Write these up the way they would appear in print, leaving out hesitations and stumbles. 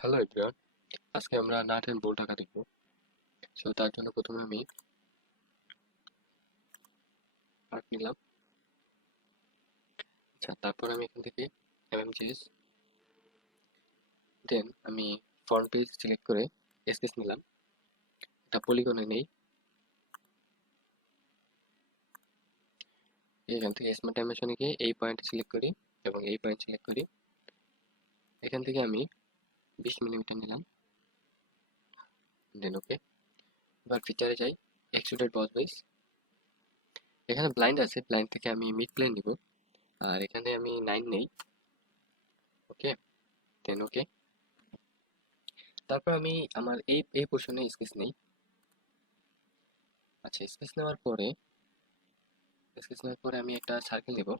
Hello everyone, আজকে আমরা nut and bolt আঁকা দেখবো। সো তার জন্য প্রথমে আমি আর্ট নিলাম। আচ্ছা, তারপর আমি এখান থেকে এমএমজিএস, দেন আমি ফ্রন্ট পেজ সিলেক্ট করে স্কেচ নিলাম। এটা পলিগনে নেই। এখান থেকে স্মার্ট ডাইমেনশনে গিয়ে এই পয়েন্ট সিলেক্ট করি এবং এই পয়েন্ট সিলেক্ট করি। এখান থেকে আমি 20 মিলিমিটার নিলাম, দেন ওকে। এবার ফিচারে যাই, এক্সট্রুডেড বস বেস। এখানে ব্লাইন্ড আছে, ব্লাইন্ড থেকে আমি মিড প্লেন নিব, আর এখানে আমি 9 নেই। ওকে, দেন ওকে। তারপর আমি আমার এই পোর্শনে স্কেচ নেই। আচ্ছা, স্কেচ নেওয়ার পরে আমি একটা সার্কেল নেব।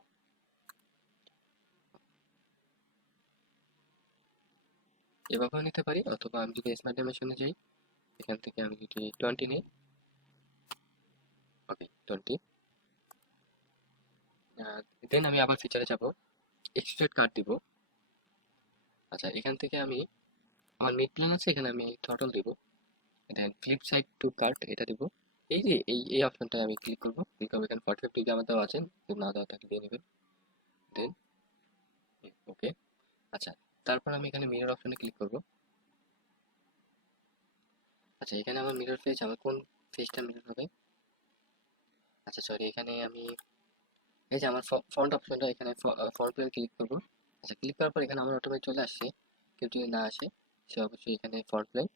এভাবেও নিতে পারি, অথবা আমি যদি স্মার্ট ডাইমেনশনে যাই, এখান থেকে আমি যদি 20 নিই। ওকে, 20। দেন আমি আবার ফিচারে যাব, এক্সট্রুড কাট দিব। আচ্ছা, এখান থেকে আমি আমার মিড প্ল্যান আছে, এখানে আমি থ্রটল দিব। দেন ফ্লিপ সাইড টু কাট এটা দিব। এই যে এই অপশনটা আমি ক্লিক করব, এখানে 45 ডিগ্রি আমার দেওয়া আছে, যদি না দেওয়া থাকলে দিয়ে নেবেন। দেন ওকে। আচ্ছা, তারপর আমি এখানে মিরর অপশনে ক্লিক করব। আচ্ছা, এখানে আমার মিরর ফেস, আমার কোন ফেসটা মিরর হবে? আচ্ছা সরি, এখানে আমি এই যে আমার ফন্ট অপশনটা, এখানে ফন্ট প্লেন ক্লিক করব। আচ্ছা, ক্লিক করার পর এখানে আমার অটোমেটিক চলে আসছে। কেউ যদি না আসে, সে অবশ্যই এখানে ফন্ট প্লেন,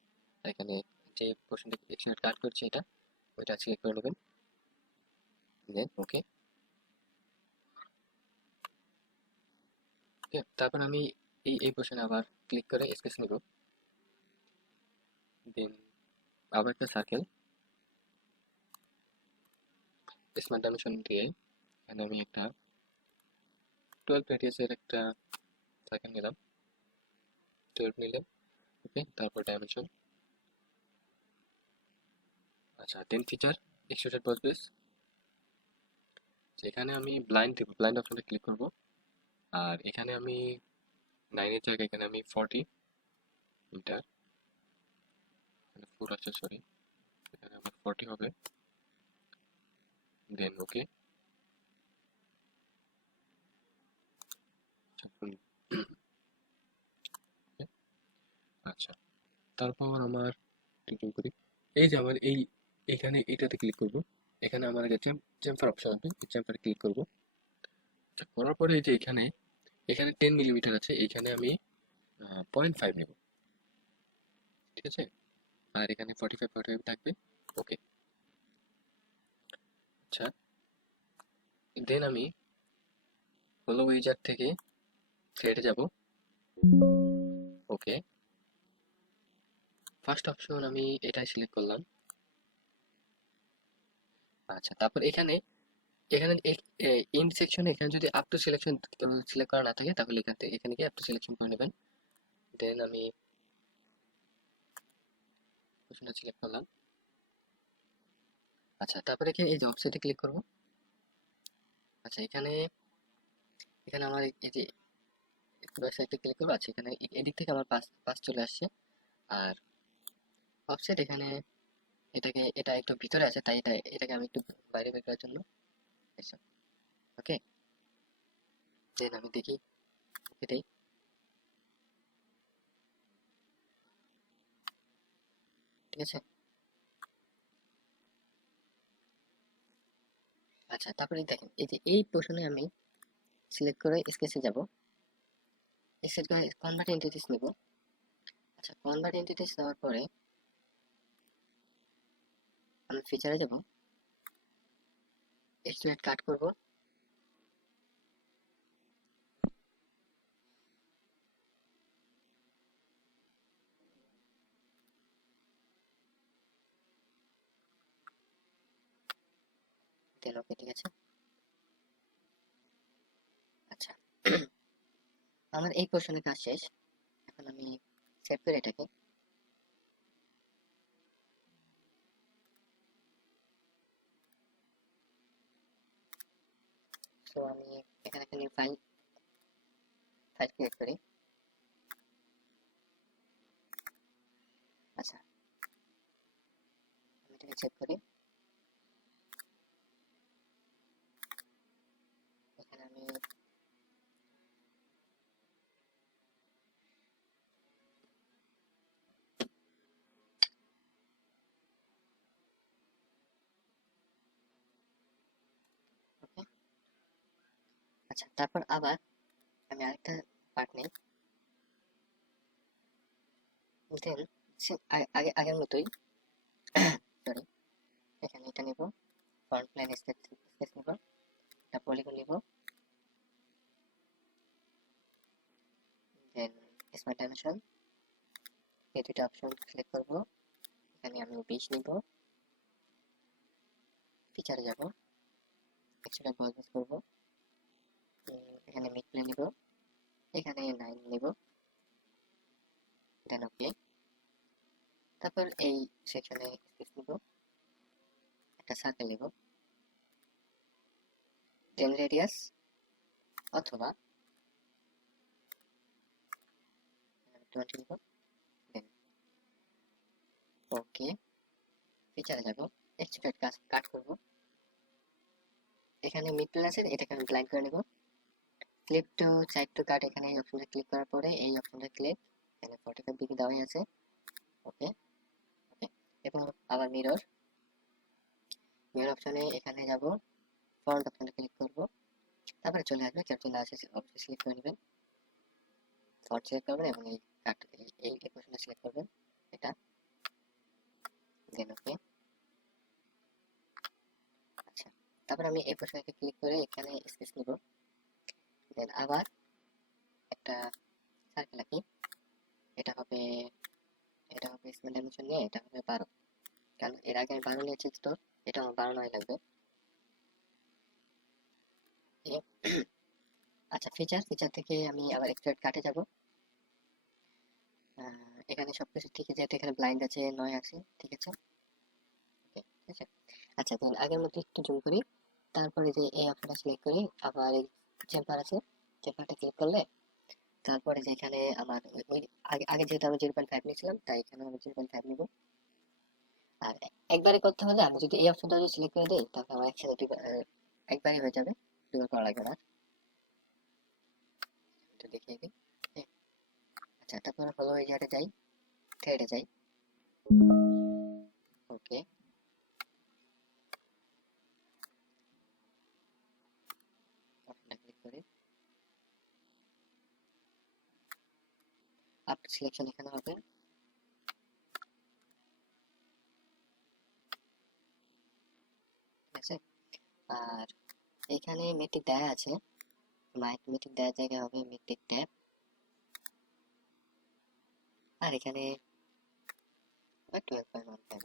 এখানে যে পোর্শনটা এক্সট্রুড কাট করছে এটা, ওইটা সিলেক্ট করে নেবেন। দেন ওকে। ওকে, তারপর আমি এই পোর্শনে আবার ক্লিক করে স্কেচ নেব। দেন আবার একটা সার্কেল, স্মার্ট ডাইমেনশন দিয়ে এখানে আমি একটা 12 রেডিয়াসের একটা সার্কেল নিলাম। 12 নিলে ওকে, তারপর ডাইমেনশন। আচ্ছা, দেন ফিচার, এক্সট্রুডেড বস বেস। এখানে আমি ব্লাইন্ড দিব, ব্লাইন্ড অপশনটা ক্লিক করব। আর এখানে আমি 9 এর জায়গায় এখানে আমি 40 মিটার, এখানে 4 আছে সরি, এখানে আমার 40 হবে। দেন ওকে। আচ্ছা, তারপর আমার টিকিং করি, এই যে আমার এখানে এটাতে ক্লিক করব। এখানে আমার কাছে চেম্বার অপশন আছে, এই চেম্বারে ক্লিক করব। আচ্ছা, করার পরে এই যে এখানে এখানে 10 মিলিমিটার আছে, এখানে আমি 0.5 নেব। ঠিক আছে, আর এখানে 45 থাকবে। ওকে। আচ্ছা, দেন আমি হলো উইজার থেকে থ্রেডে যাব। ওকে, ফার্স্ট অপশন আমি এটাই সিলেক্ট করলাম। আচ্ছা, তারপর এখানে এখানে ইন সেকশনে এখানে যদি আপ টু সিলেকশন সিলেক্ট করা না থাকে, তাহলে এখান থেকে এখানে গিয়ে আপ টু সিলেকশন করে নেবেন। দেন আমি অপশনটা সিলেক্ট করলাম। আচ্ছা, তারপরে এখানে এই যে অফসেটে ক্লিক করব। আচ্ছা, এখানে এখানে আমার এই যে ওয়েবসাইটে ক্লিক করবো। আচ্ছা, এখানে এদিক থেকে আমার পাস পাস চলে আসছে। আর অফসেট এখানে এটা একটু ভিতরে আছে, তাই এটাকে আমি একটু বাইরে বের করার জন্য ওকে। দেন আমি দেখি, এটাই। ঠিক আছে। আচ্ছা, তারপরে দেখেন এই যে এই পোর্শনে আমি সিলেক্ট করে স্কেচে যাব। স্কেচ করে কনভার্ট এন্টিটিস নেব। আচ্ছা, কনভার্ট এন্টিটিস নেওয়ার পরে আমি ফিচারে যাব, এক্সট্রুড কাট করব। দেন ওকে, ঠিক আছে। আচ্ছা, আমার এই পোর্শনের কাজ শেষ। এখন আমি সেভ করে এটাকে। সো আমি এখানে একটা ফাইল ক্রিয়েট করি। এটাকে চেক করি। এখানে আমি ওকে। আচ্ছা, তারপর আবার আমি আরেকটা পার্ট নেই, দেন আগের মতোই সরি, এখানে এটা নিব, ফ্রন্ট প্লেন স্পেস নিব, একটা পলিগন নিব, দেন স্মার্ট ডাইমেনশন, এই দুটো অপশন সিলেক্ট করব। এখানে আমি 20 নিব, ফিচারে যাব, এক্সট্রা বল বেস করব, এখানে মিড প্লেন নিব, এখানে 9 নিব, দেন ওকে। তারপর এই সেকশনে স্পেস নিব, একটা সার্কেল নিব, দেন রেডিয়াস অথবা 20 নিব, দেন ওকে। ফিচারে যাব, এক্সট্রুড কাট করব, এখানে মিড প্লেন আছে, এটাকে আমি ব্ল্যাঙ্ক করে নেব। Clip to side to cut, এখানে এই অপশনটা ক্লিক করার পরে এই অপশনটা ক্লিক, এখানে 45 ডিগ্রি দেওয়াই আছে, ওকে ওকে। এবং আবার মিরর অপশনে এখানে যাব, ফ্রন্ট অপশনটা ক্লিক করব, তারপরে চলে আসবে, চলে আসে অপশন সিলেক্ট করে নেবেন, ফন্ট সিলেক্ট করবেন এবং এই কাট এই ইকুয়েশনটা সিলেক্ট করবেন, এটা, দেন ওকে। আচ্ছা, তারপর আমি এই ইকুয়েশনকে ক্লিক করে এখানে স্পেস নিব, দেন আবার একটা সার্কেল আঁকি, এটা হবে স্মল ডাইমেনশন নিয়ে, এটা হবে 12, কারণ এর আগে আমি 12 নিয়েছি, তো এটা আমার 12 নয় লাগবে। আচ্ছা, ফিচার থেকে আমি আবার এক্সট্রুড কাটে যাব, এখানে সবকিছু ঠিক আছে, এখানে ব্লাইন্ড আছে, 9 আছে, ঠিক আছে, ঠিক আছে। আচ্ছা, তাহলে আগের মতো একটু জুম করি, তারপরে যে এই অপশনটা সিলেক্ট করি, আবার এই চেম্বার আছে, চেম্বারটা ক্লিক করলে তারপরে যে এখানে আমার ওই আগে আগে যেহেতু আমি 0.5 নিয়েছিলাম, তাই এখানে আমি 0.5 নিব। আর একবারে করতে হলে আমি যদি এই অপশনটা যদি সিলেক্ট করে দিই, তাহলে আমার একসাথে একবারই হয়ে যাবে, দুবার করা লাগবে না। একটু দেখিয়ে দিই। হ্যাঁ, আচ্ছা, তারপর হলো এই জায়গাটা যাই, থ্রেডে যাই, ওকে। অপশনটা ক্লিক করে আপ সিলেকশন এখানে হবে, ঠিক আছে। আর এখানে মেট্রিক দেয়া আছে, মেট্রিক দেওয়ার জায়গায় হবে মেট্রিক ট্যাব, আর এখানে 12.1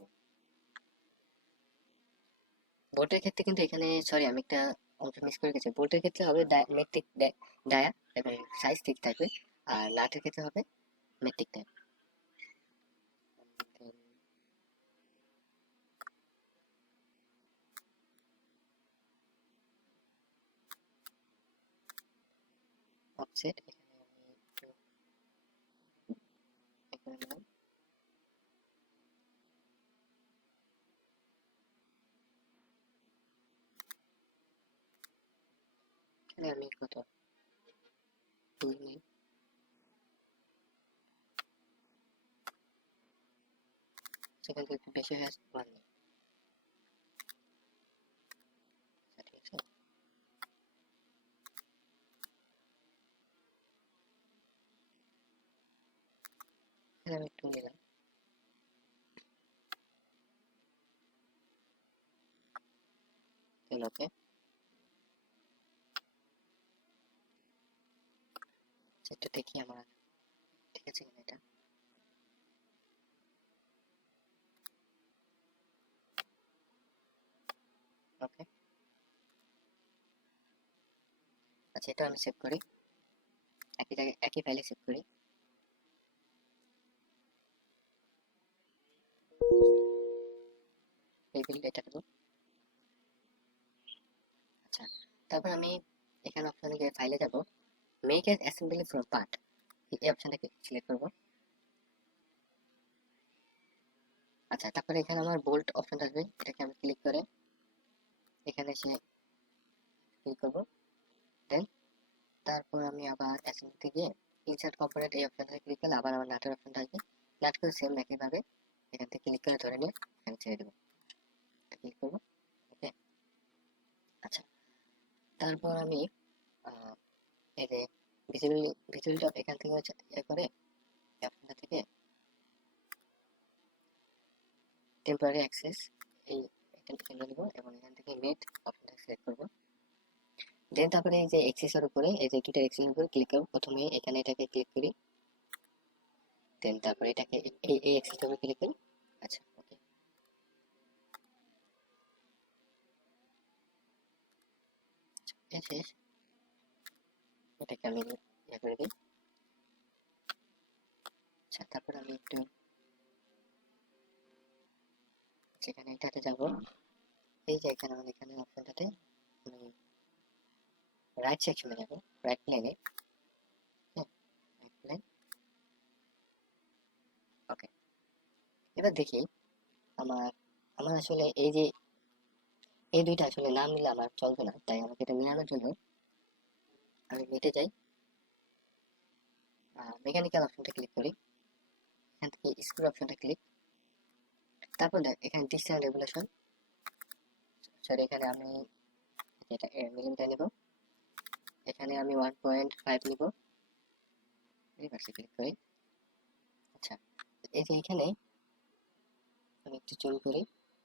বোল্টের ক্ষেত্রে কিন্তু এখানে সরি, আমি একটা অংশ মিস করে গেছি, বোল্টের ক্ষেত্রে হবে মেট্রিক ডায়া এবং সাইজ ঠিক থাকবে, আর নাটের ক্ষেত্রে হবে মেট্রিক ট্যাব। অফসেট এখানে আমি একটু করে নিলাম, এখানে আমি কত 2 নেই, সেখান থেকে একটু বেশি হয়ে আসবে 1 নেই, আচ্ছা, ঠিক আছে। এখানে আমি 2 নিলাম, দেন ওকে। একটু দেখি আমার ঠিক আছে কিনা এটা, ওকে। আচ্ছা, এটা আমি সেভ করি, একই জায়গায় একই ফাইলে সেভ করি, এই বিল্ড এটা দেবো। আচ্ছা, তারপর আমি এখানে অপশনে গিয়ে ফাইলে যাব, make a assembly from part, এই অপশনটাকে সিলেক্ট করব। আচ্ছা, তারপরে এখানে আমার বোল্ট অপশন আসবে, এটাকে আমি ক্লিক করে এখানে এসে ক্লিক করবো। দেন তারপর আমি আবার অ্যাসেম্বলিতে গিয়ে ইনসার্ট কম্পোনেন্ট এই অপশনটাতে ক্লিক করলে আবার আমার নাটের অপশনটা আসবে। নাটকেও সেম একইভাবে এখান থেকে ক্লিক করে ধরে নিয়ে এখানে ছেড়ে দেবো, ক্লিক করবো। ওকে। আচ্ছা, তারপর আমি এই যে ভিজিবিলিটি অফ এখান থেকে হচ্ছে ইয়ে করে অপশনটা থেকে টেম্পোরারি অ্যাক্সেস এই এখানটা কেন্দ্র নেবো এবং এখান থেকে নেট অপশনটা সিলেক্ট করবো। দেন তারপরে এই যে এক্সেসের উপরে এই যে দুটো এক্সেসের উপরে ক্লিক করবো। প্রথমে এখানে এটাকে ক্লিক করি, দেন তারপরে এটাকে এই এক্সেসের উপরে ক্লিক করি। আচ্ছা, ওকে। শেষ, এটাকে আমি ইয়ে করে দিই। আচ্ছা, তারপর আমি একটু সেখানে এটাতে যাব। এই যে এখানে আমাদের এখানে অপশনটাতে আমি রাইট সেকশনে যাব, রাইট প্লেনে। রাইট প্লেন, ওকে। এবার দেখি আমার আমার আসলে এই যে এই দুইটা আসলে নাম নিলে আমার চলবে না, তাই আমাকে এটা মেলানোর জন্য আমি মিটে যাই, মেকানিক্যাল অপশনটা ক্লিক করি, এখান থেকে স্ক্রু অপশনটা ক্লিক। তারপর এখানে ডিসটেন্স রেগুলেশন, সরি এখানে আমি এটা মিলিমিটার নেব, এখানে আমি 1.5 নিব, রিভার্সে ক্লিক করি। আচ্ছা, এই যে এখানে আমি একটু জুম করি,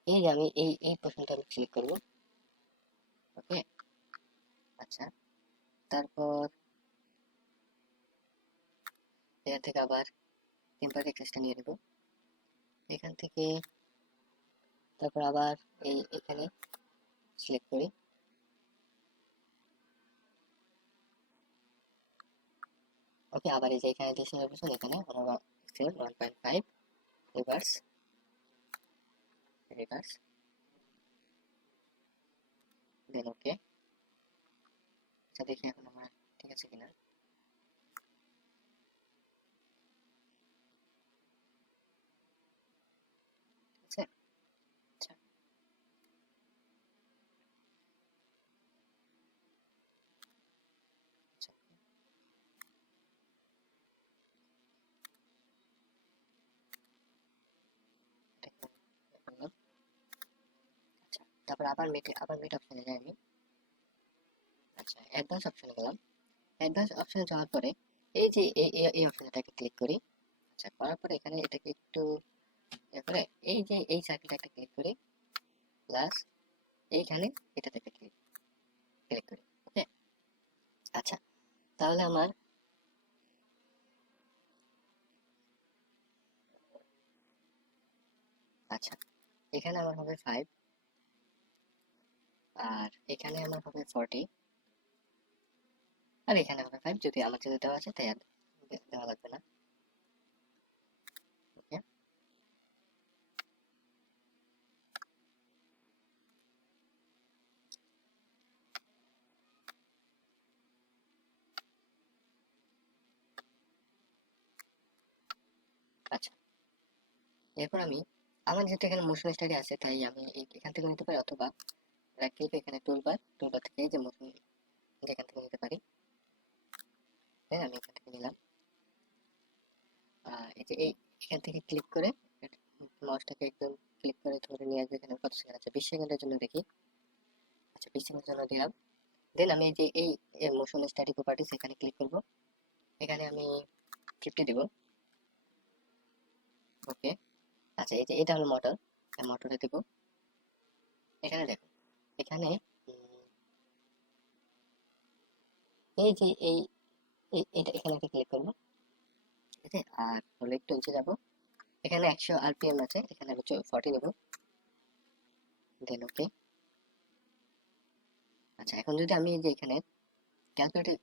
এই যে আমি এই পোর্শনটা আমি ক্লিক করব। ওকে। আচ্ছা, তারপর এখান থেকে আবার টেম্পারেরি অ্যাক্সেসটা নিয়ে নেব, এখান থেকে তারপর আবার এখানে সিলেক্ট করি। ওকে, আবার এই যে এখানে ডিসটেন্স রেগুলেশন, এখানে আমরা 1.5 রিভার্স, রিভার্স, দেন ওকে। আচ্ছা, দেখি এখন আমার ঠিক আছে কিনা। ঠিক আছে। আচ্ছা, আচ্ছা, এটা করলাম। আচ্ছা, তারপর আবার মিট অপশনে যাই আমি। আচ্ছা, অ্যাডভান্স অপশনে গেলাম। অ্যাডভান্স অপশনে যাওয়ার পরে এই যে এই অপশনটাকে ক্লিক করি। আচ্ছা, করার পরে এখানে এটাকে একটু এরপরে এই যে এই সার্কেলটা একটা ক্লিক করি, প্লাস এইখানে এটাতে একটা ক্লিক ক্লিক করি। ওকে। আচ্ছা, তাহলে আমার আচ্ছা, এখানে আমার হবে 5, আর এখানে আমার হবে 40, আর এখানে হবে 5, যদি আমার যেটা দেওয়া আছে তাই আর দেওয়া লাগবে না। ওকে। আচ্ছা, এরপর আমি আমার যেহেতু এখানে মোশন স্টাডি আছে তাই আমি এখান থেকে নিতে পারি, অথবা রাইট ক্লিক এখানে টুলবার থেকে এই যে মোশন এখান থেকে নিতে পারি। হ্যাঁ, আমি এখান থেকে নিলাম। এই যে এখান থেকে ক্লিক করে মাউসটাকে একদম ক্লিক করে ধরে নিয়ে আসবে। এখানে কত সেকেন্ড আছে, 20 সেকেন্ডের জন্য দেখি। আচ্ছা, 20 সেকেন্ডের জন্য দিলাম। দেন আমি এই যে এই মোশন স্ট্যাটিক প্রপার্টিস এখানে ক্লিক করব, এখানে আমি 50 দিব। ওকে। আচ্ছা, এই যে এটা হলো মোটর, এই মোটরটা দিব। এখানে দেখো, এখানে এই যে এটা এখানে একটা ক্লিক করবো। ঠিক আছে, আর হলো একটু নিচে যাবো, এখানে 100 আরপিএম আছে, এখানে আমি 40 নেব। দেন ওকে। আচ্ছা, এখন যদি আমি এই যে এখানে ক্যালকুলেটর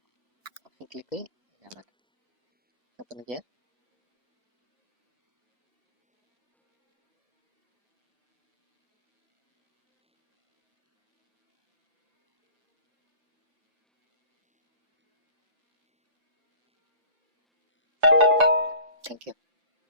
অপশন ক্লিক করি, আমার সম্পূর্ণ গিয়ার। Thank you.